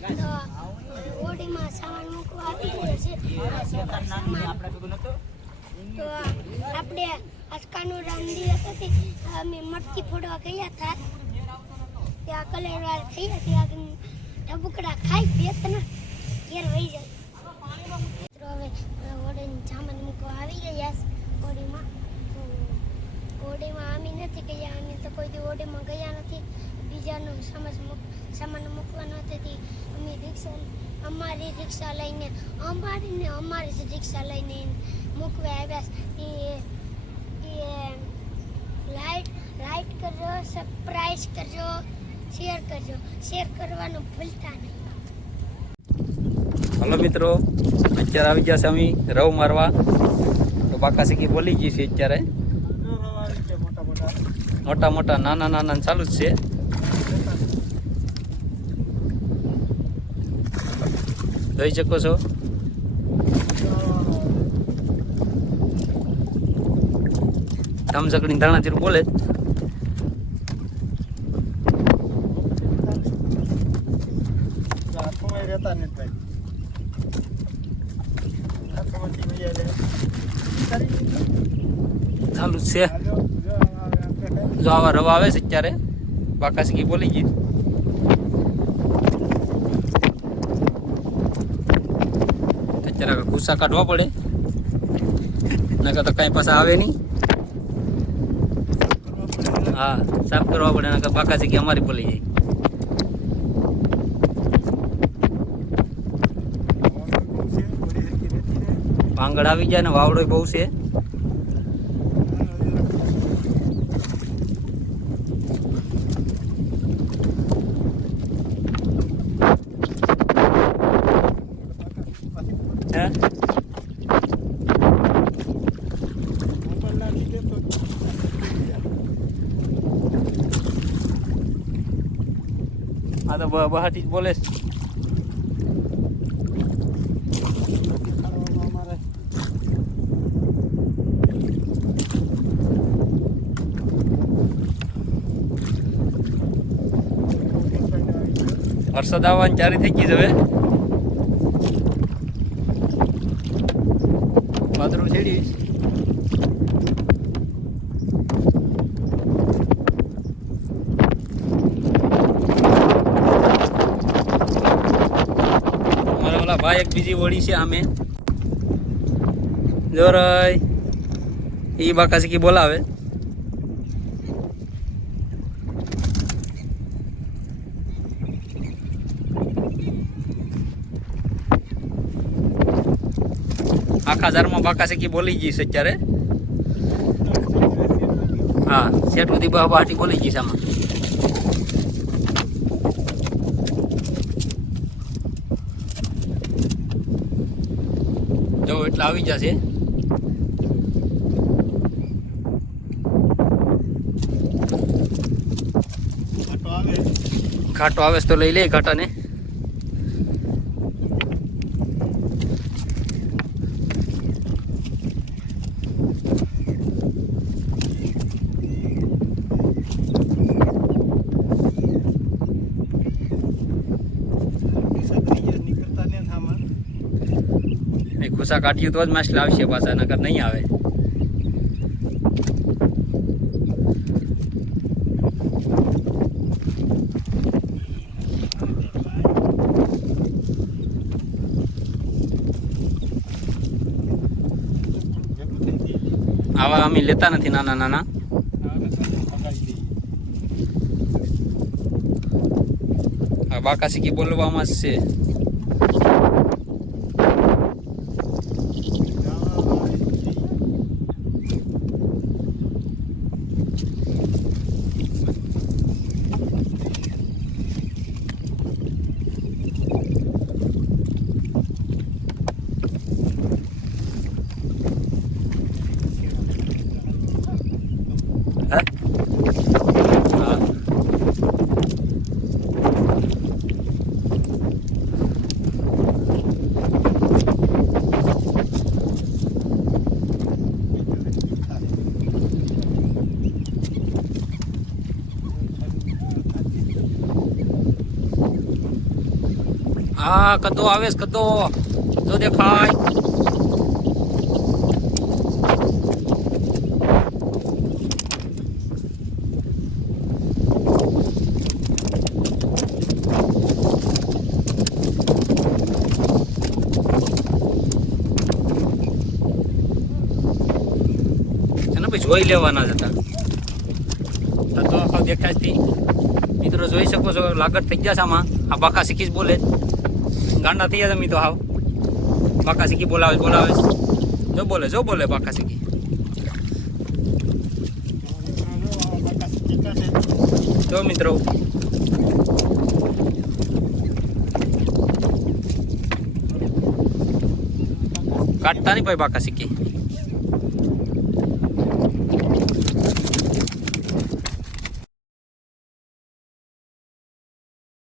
તો ઓડીમાં સામાન મૂકવા આવી ગયો છે તો આપણે આજ કાનુડાનો દિવસ હતી અમે મટકી ફોડવા ગયા હતા ત્યાં કલરવાર થઈ હતી આગળ ઢબુકડા ખાઈ પેટના ઘેર વહી જાય તો હવે ઓડીને સામાન મૂકવા આવી ગયા ઓડીમાં ઓડીમાં અમે નથી ગયા અમે તો કોઈ દી ઓડીમાં ગયા નથી બીજાનો સામાન મૂકવાનો હતી અમે અમારી રિક્ષા લઈને અમારી જ રિક્ષા લઈને મૂકવા આવ્યા એ લાઈક કરજો સબસ્ક્રાઇબ કરજો શેર કરવાનું ભૂલતા નહીં. હલો મિત્રો, અત્યારે આવી ગયા છે અમે રવ મારવા તો બાકા શીખી બોલી ગઈ છે. અત્યારે મોટા નાના ચાલુ જ છે. જોઈ શકો છો ધામચકડી ધાણા જીરું બોલે ચાલુ જ છે. જો આવા રવા આવે છે અત્યારે બાકા શીખી બોલી ગઈ. અત્યારે ગુસ્સા કાઢવા પડે નકર તો કઈ પાછા આવે નહીં. હા, સાફ કરવા પડે નકર બાકા શીખી અમારી બોલી જાય. પાંગળ આવી જાય ને વાવડો બહુ છે. આ તો બહાટી જ બોલે છે. વરસાદ આવવાની ચારી થઈ ગઈ છે. હવે વાદળું છેડી અમારા ઓલા ભાઈ એક બીજી વળી છે આમે જોરાય એ બાકા શીખી બોલાવે. આખા ઝારમાં બાકા શીખી બોલી ગઈ છે અત્યારે. હા, શેઠ સુધી બહાટી બોલી ગઈ છે આમાં. જો એટલે આવી જશે. ઘાટો આવે તો લઈ લે ઘાટાને. ખુશા કાઢ્યું તો જ માછલા આવશે પાછા નકર નહીં આવે. આવા અમે લેતા નથી નાના. આ બાકા શીખી બોલવામાં જ છે. હા કદો આવે છે, કદો જો દેખાય. એને પછી જોઈ લેવાના જ હતા. તો આખા દેખાય છે મિત્રો, જોઈ શકો છો લાગત થઈ ગયા છે આમાં. આ બાકા શીખી જ બોલે, ગાંડા થઈ ગયા તમે તો હાવ. બાકા શીખી બોલાવે છે. જો બોલે બાકા શીખી. જો મિત્રો કાઢતા નહીં ભાઈ બાકા શીખી.